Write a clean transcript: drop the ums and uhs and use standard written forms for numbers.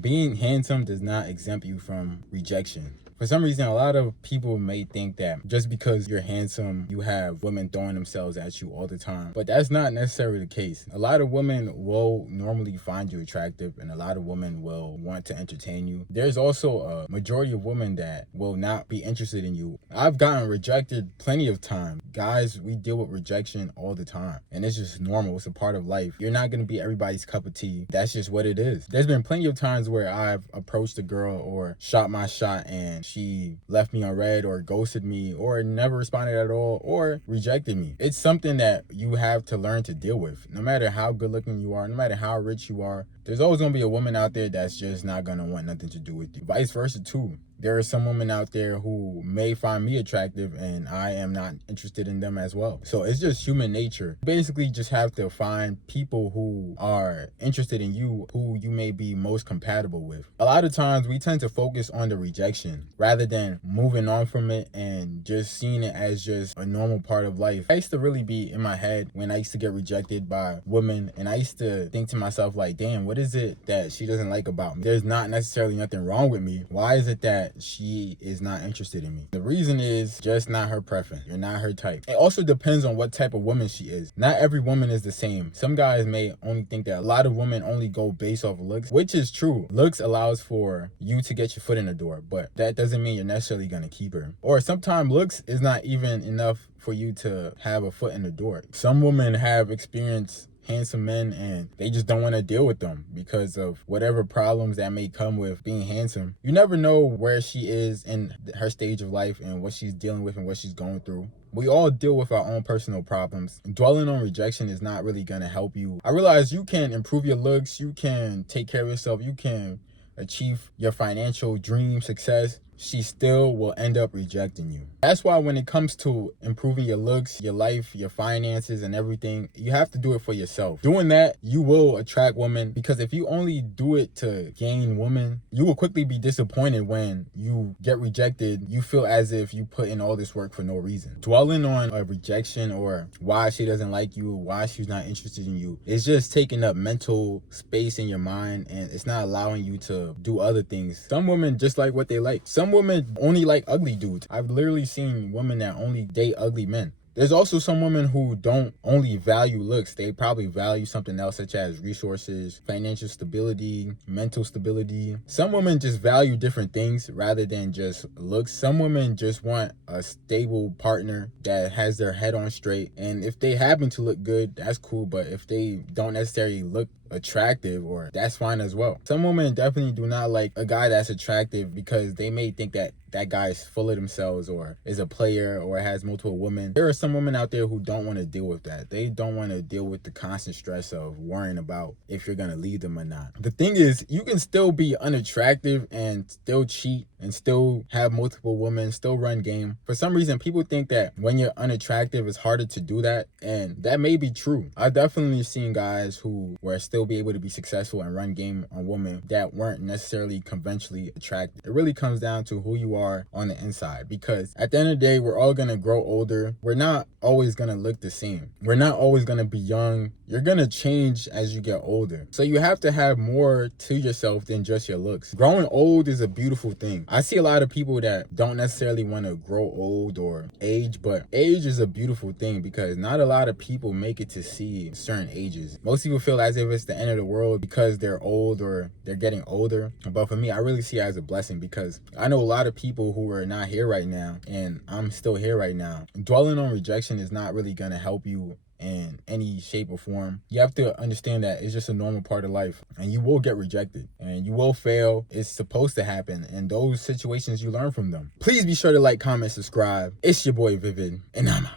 Being handsome does not exempt you from rejection. For some reason, a lot of people may think that just because you're handsome, you have women throwing themselves at you all the time. But that's not necessarily the case. A lot of women will normally find you attractive, and a lot of women will want to entertain you. There's also a majority of women that will not be interested in you. I've gotten rejected plenty of time. Guys, we deal with rejection all the time, and it's just normal. It's a part of life. You're not going to be everybody's cup of tea. That's just what it is. There's been plenty of times where I've approached a girl or shot my shot and she left me on red or ghosted me or never responded at all or rejected me. It's something that you have to learn to deal with. No matter how good looking you are, no matter how rich you are, there's always going to be a woman out there that's just not going to want nothing to do with you. Vice versa too. There are some women out there who may find me attractive and I am not interested in them as well. So it's just human nature. You basically just have to find people who are interested in you, who you may be most compatible with. A lot of times we tend to focus on the rejection rather than moving on from it and just seeing it as just a normal part of life. I used to really be in my head when I used to get rejected by women, and I used to think to myself like, damn, what is it that she doesn't like about me? There's not necessarily nothing wrong with me. Why is it that she is not interested in me? The reason is just not her preference. You're not her type. It also depends on what type of woman she is. Not every woman is the same. Some guys may only think that a lot of women only go based off of looks, which is true. Looks allows for you to get your foot in the door, but that doesn't mean you're necessarily gonna keep her. Or sometimes looks is not even enough for you to have a foot in the door. Some women have experienced handsome men and they just don't want to deal with them because of whatever problems that may come with being handsome. You never know where she is in her stage of life and what she's dealing with and what she's going through. We all deal with our own personal problems. Dwelling on rejection is not really going to help you. I realize you can improve your looks, you can take care of yourself, you can achieve your financial dream success. She still will end up rejecting you. That's why when it comes to improving your looks, your life, your finances and everything, you have to do it for yourself. Doing that, you will attract women, because if you only do it to gain women, you will quickly be disappointed when you get rejected. You feel as if you put in all this work for no reason. Dwelling on a rejection or why she doesn't like you, why she's not interested in you, it's just taking up mental space in your mind and it's not allowing you to do other things. Some women just like what they like. Some women only like ugly dudes. I've literally seen women that only date ugly men. There's also some women who don't only value looks. They probably value something else, such as resources, financial stability, mental stability. Some women just value different things rather than just looks. Some women just want a stable partner that has their head on straight. And if they happen to look good, that's cool. But if they don't necessarily look attractive, or that's fine as well. Some women definitely do not like a guy that's attractive because they may think that that guy is full of themselves or is a player or has multiple women. There are some women out there who don't want to deal with that. They don't want to deal with the constant stress of worrying about if you're gonna leave them or not. The thing is, you can still be unattractive and still cheat and still have multiple women, still run game. For some reason, people think that when you're unattractive, it's harder to do that, and that may be true. I've definitely seen guys who were still be able to be successful and run game on women that weren't necessarily conventionally attractive. It really comes down to who you are on the inside, because at the end of the day, we're all gonna grow older. We're not always gonna look the same. We're not always gonna be young. You're gonna change as you get older. So you have to have more to yourself than just your looks. Growing old is a beautiful thing. I see a lot of people that don't necessarily want to grow old or age, but age is a beautiful thing because not a lot of people make it to see certain ages. Most people feel as if it's the end of the world because they're old or they're getting older. But for me, I really see it as a blessing because I know a lot of people who are not here right now and I'm still here right now. Dwelling on rejection is not really going to help you in any shape or form. You have to understand that it's just a normal part of life and you will get rejected and you will fail. It's supposed to happen, and those situations you learn from them. Please be sure to like, comment, subscribe. It's your boy Vivid, and I'm out.